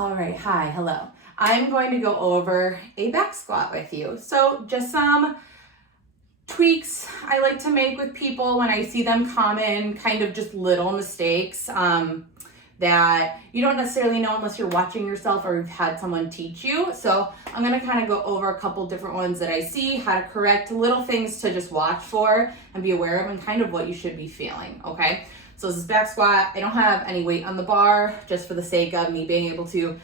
All right, hi, hello. I'm going to go over a back squat with you. So just some tweaks I like to make with people when I see them common, kind of just little mistakes that you don't necessarily know unless you're watching yourself or you've had someone teach you. So I'm gonna kind of go over a couple different ones that I see, how to correct, little things to just watch for and be aware of, and kind of what you should be feeling, okay? So this is back squat. I don't have any weight on the bar, just for the sake of me being able to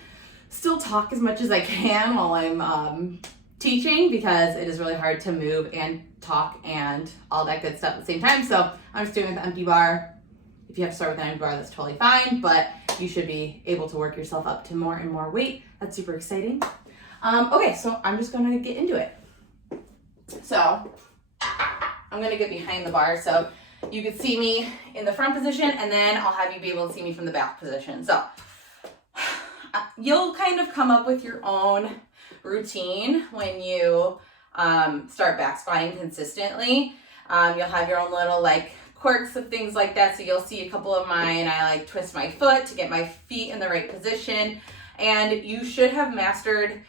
still talk as much as I can while I'm teaching, because it is really hard to move and talk and all that good stuff at the same time. So I'm just doing it with the empty bar. If you have to start with an empty bar, that's totally fine, but you should be able to work yourself up to more and more weight. That's super exciting. Okay, so I'm just gonna get into it. So I'm gonna get behind the bar so you can see me in the front position, and then I'll have you be able to see me from the back position. So you'll kind of come up with your own routine when you start back squatting consistently. You'll have your own little quirks of things like that. So you'll see a couple of mine. I twist my foot to get my feet in the right position. And you should have mastered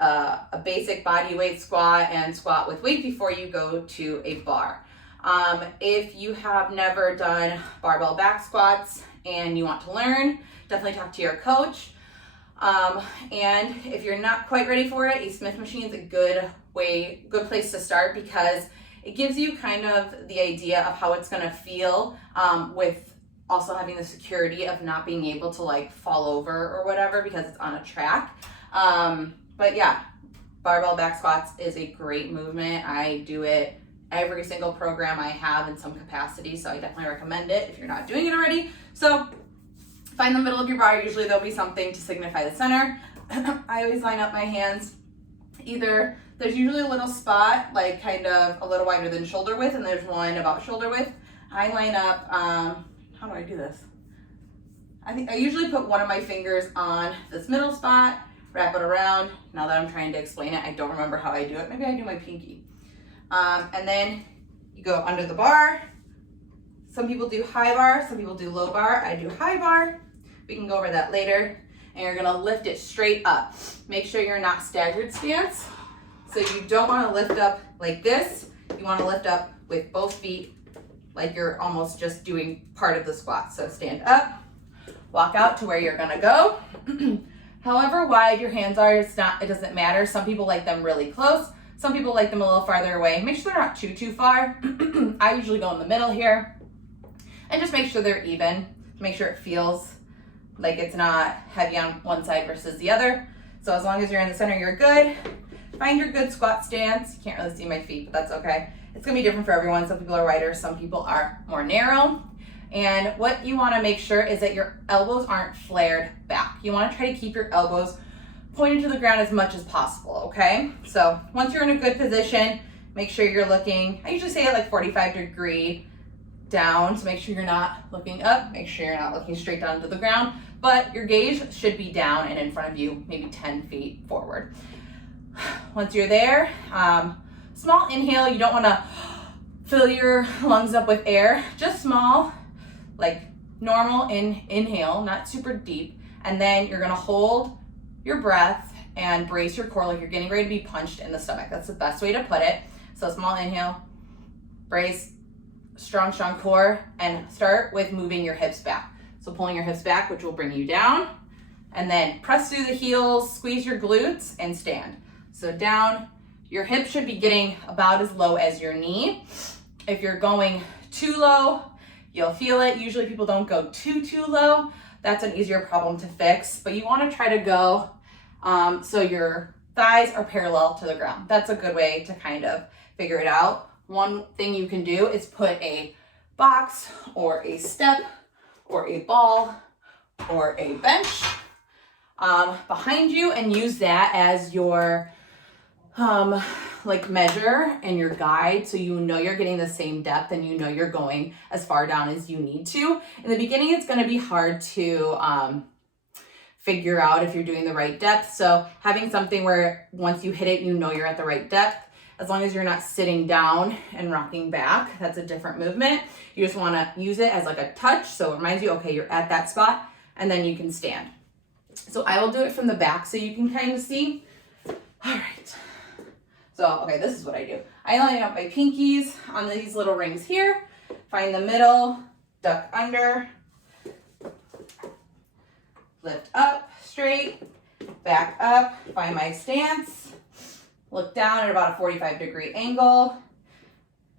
a basic body weight squat and squat with weight before you go to a bar. If you have never done barbell back squats and you want to learn, definitely talk to your coach. And if you're not quite ready for it, a Smith machine is a good place to start, because it gives you kind of the idea of how it's going to feel, with also having the security of not being able to fall over or whatever, because it's on a track. But yeah, barbell back squats is a great movement. I do it every single program I have in some capacity, so I definitely recommend it if you're not doing it already. So find the middle of your bar. Usually there'll be something to signify the center. I always line up my hands. There's usually a little spot, kind of a little wider than shoulder width, and there's one about shoulder width. I line up, how do I do this? I usually put one of my fingers on this middle spot, wrap it around. Now that I'm trying to explain it, I don't remember how I do it. Maybe I do my pinky. And then you go under the bar. Some people do high bar, some people do low bar. I do high bar. We can go over that later. And you're gonna lift it straight up. Make sure you're not staggered stance. So you don't wanna lift up like this. You wanna lift up with both feet like you're almost just doing part of the squat. So stand up, walk out to where you're gonna go. However wide your hands are, it doesn't matter. Some people like them really close. Some people like them a little farther away. Make sure they're not too far. I usually go in the middle here. And just make sure they're even. Make sure it feels like it's not heavy on one side versus the other. So as long as you're in the center, you're good. Find your good squat stance. You can't really see my feet, but that's okay. It's gonna be different for everyone. Some people are wider, some people are more narrow. And what you wanna make sure is that your elbows aren't flared back. You wanna try to keep your elbows pointed to the ground as much as possible, okay? So once you're in a good position, make sure you're looking, I usually say at 45-degree down, so make sure you're not looking up, make sure you're not looking straight down to the ground, but your gaze should be down and in front of you, maybe 10 feet forward. Once you're there, small inhale. You don't wanna fill your lungs up with air, just small, normal inhale, not super deep, and then you're gonna hold your breath and brace your core like you're getting ready to be punched in the stomach. That's the best way to put it. So small inhale, brace, strong core, and start with moving your hips back. So pulling your hips back, which will bring you down, and then press through the heels, squeeze your glutes, and stand. So down, your hips should be getting about as low as your knee. If you're going too low, you'll feel it. Usually people don't go too low. That's an easier problem to fix, but you wanna try to go so your thighs are parallel to the ground. That's a good way to kind of figure it out. One thing you can do is put a box or a step or a ball or a bench behind you, and use that as your measure and your guide, so you know you're getting the same depth and you know you're going as far down as you need to. In the beginning, it's going to be hard to figure out if you're doing the right depth. So having something where once you hit it, you know you're at the right depth. As long as you're not sitting down and rocking back, that's a different movement. You just want to use it as a touch, so it reminds you, okay, you're at that spot, and then you can stand. So I will do it from the back so you can kind of see. All right. So, okay, this is what I do. I line up my pinkies on these little rings here, find the middle, duck under, lift up straight, back up, find my stance, look down at about a 45-degree angle.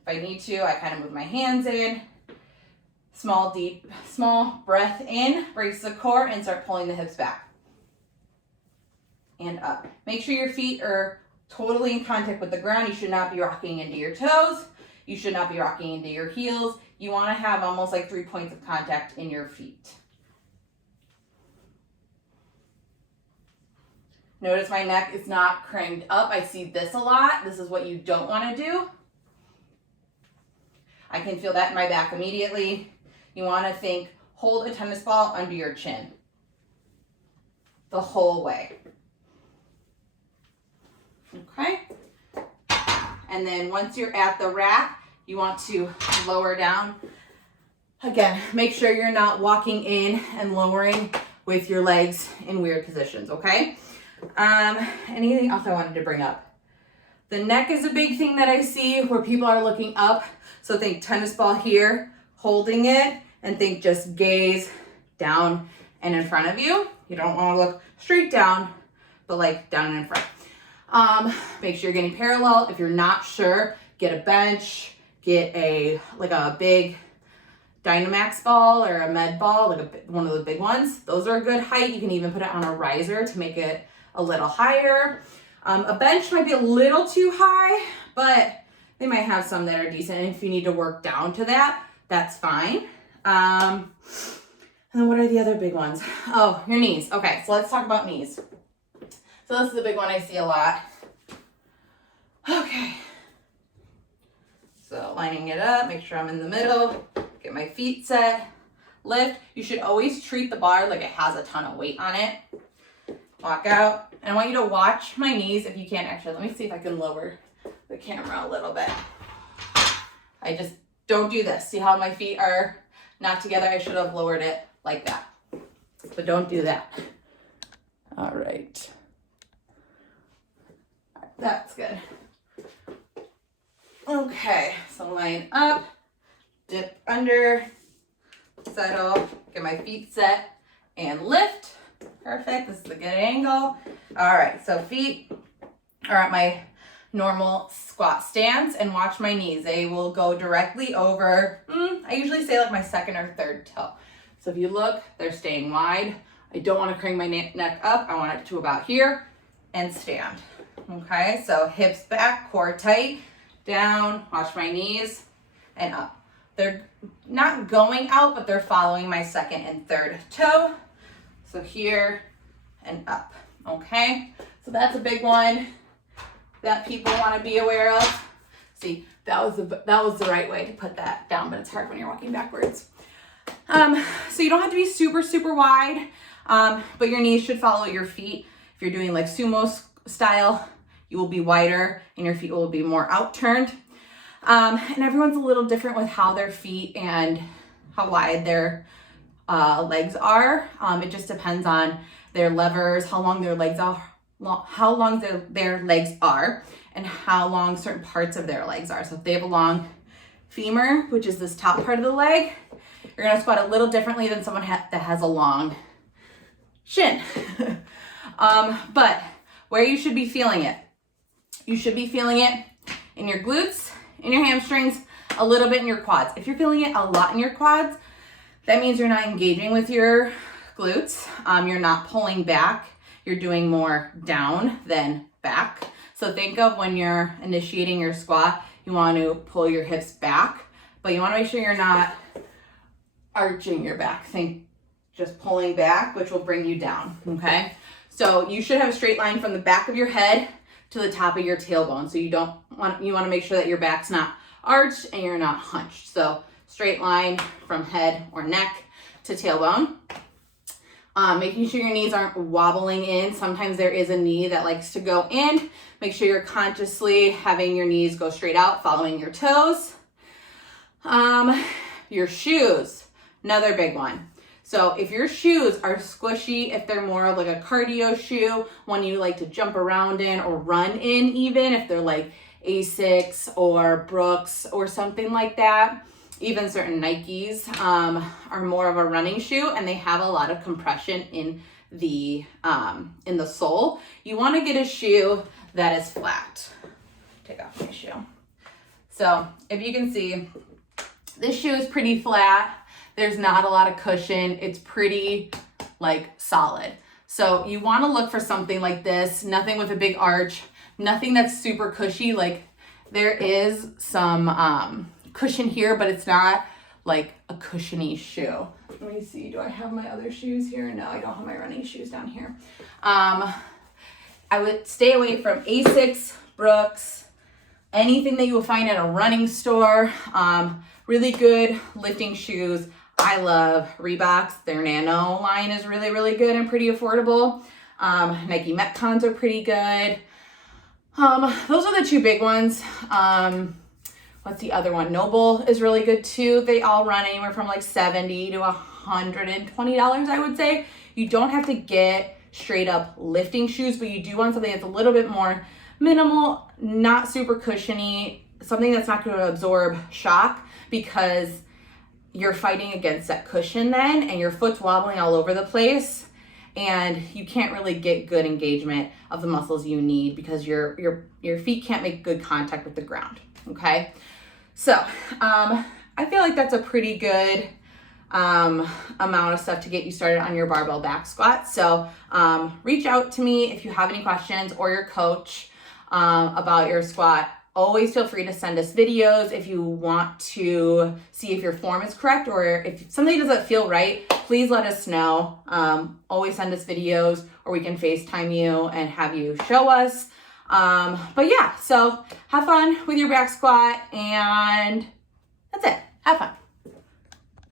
If I need to, I kind of move my hands in. Small breath in, brace the core, and start pulling the hips back and up. Make sure your feet are totally in contact with the ground. You should not be rocking into your toes. You should not be rocking into your heels. You want to have almost like 3 points of contact in your feet. Notice my neck is not cranked up. I see this a lot. This is what you don't want to do. I can feel that in my back immediately. You want to think, hold a tennis ball under your chin the whole way. Okay? And then once you're at the rack, you want to lower down. Again, make sure you're not walking in and lowering with your legs in weird positions, okay? Anything else I wanted to bring up? The neck is a big thing that I see where people are looking up. So think tennis ball here, holding it, and think just gaze down and in front of you. You don't want to look straight down, but like down and in front. Make sure you're getting parallel. If you're not sure, get a bench, get like a big Dynamax ball or a med ball, like one of the big ones. Those are a good height. You can even put it on a riser to make it a little higher. A bench might be a little too high, but they might have some that are decent. And if you need to work down to that, that's fine. And then what are the other big ones? Oh, your knees. Okay, so let's talk about knees. So this is a big one I see a lot. Okay. So lining it up, make sure I'm in the middle, get my feet set, lift. You should always treat the bar like it has a ton of weight on it. Walk out. And I want you to watch my knees if you can. Actually, let me see if I can lower the camera a little bit. I just don't do this. See how my feet are not together? I should have lowered it like that. But don't do that. All right. That's good. Okay, so line up, dip under, settle, get my feet set, and lift. Perfect, this is a good angle. All right, so feet are at my normal squat stance, and watch my knees. They will go directly over, I usually say like my second or third toe. So if you look, they're staying wide. I don't want to crank my neck up. I want it to about here and stand. Okay, so hips back, core tight, down, watch my knees, and up. They're not going out, but they're following my second and third toe. So here and up, okay? So that's a big one that people want to be aware of. See, that was the right way to put that down, but it's hard when you're walking backwards. So you don't have to be super, super wide, but your knees should follow your feet. If you're doing like sumo style, you will be wider and your feet will be more outturned. And everyone's a little different with how their feet and how wide their legs are. It just depends on their levers, how long their legs are, and how long certain parts of their legs are. So if they have a long femur, which is this top part of the leg, you're gonna squat a little differently than someone that has a long shin. But where you should be feeling it, you should be feeling it in your glutes, in your hamstrings, a little bit in your quads. If you're feeling it a lot in your quads, that means you're not engaging with your glutes. You're not pulling back. You're doing more down than back. So think of when you're initiating your squat, you want to pull your hips back, but you want to make sure you're not arching your back. Think just pulling back, which will bring you down, okay? So you should have a straight line from the back of your head to the top of your tailbone. So you want to make sure that your back's not arched and you're not hunched. So straight line from head or neck to tailbone. Making sure your knees aren't wobbling in. Sometimes there is a knee that likes to go in. Make sure you're consciously having your knees go straight out, following your toes. Your shoes, another big one. So if your shoes are squishy, if they're more of like a cardio shoe, one you like to jump around in or run in even, if they're like Asics or Brooks or something like that, even certain Nikes are more of a running shoe and they have a lot of compression in the sole. You want to get a shoe that is flat. Take off my shoe. So if you can see, this shoe is pretty flat. There's not a lot of cushion. It's pretty like solid. So you want to look for something like this, nothing with a big arch, nothing that's super cushy. Like there is some cushion here, but it's not like a cushiony shoe. Let me see, do I have my other shoes here? No, I don't have my running shoes down here. I would stay away from Asics, Brooks, anything that you will find at a running store. Really good lifting shoes. I love Reeboks. Their Nano line is really, really good and pretty affordable. Nike Metcons are pretty good. Those are the two big ones. What's the other one? Noble is really good too. They all run anywhere from like $70 to $120, I would say. You don't have to get straight up lifting shoes, but you do want something that's a little bit more minimal, not super cushiony, something that's not going to absorb shock, because you're fighting against that cushion then and your foot's wobbling all over the place and you can't really get good engagement of the muscles you need because your feet can't make good contact with the ground. Okay, so I feel like that's a pretty good amount of stuff to get you started on your barbell back squat. So reach out to me if you have any questions, or your coach about your squat. Always feel free to send us videos if you want to see if your form is correct, or if something doesn't feel right, please let us know. Always send us videos, or we can FaceTime you and have you show us. But yeah, so have fun with your back squat, and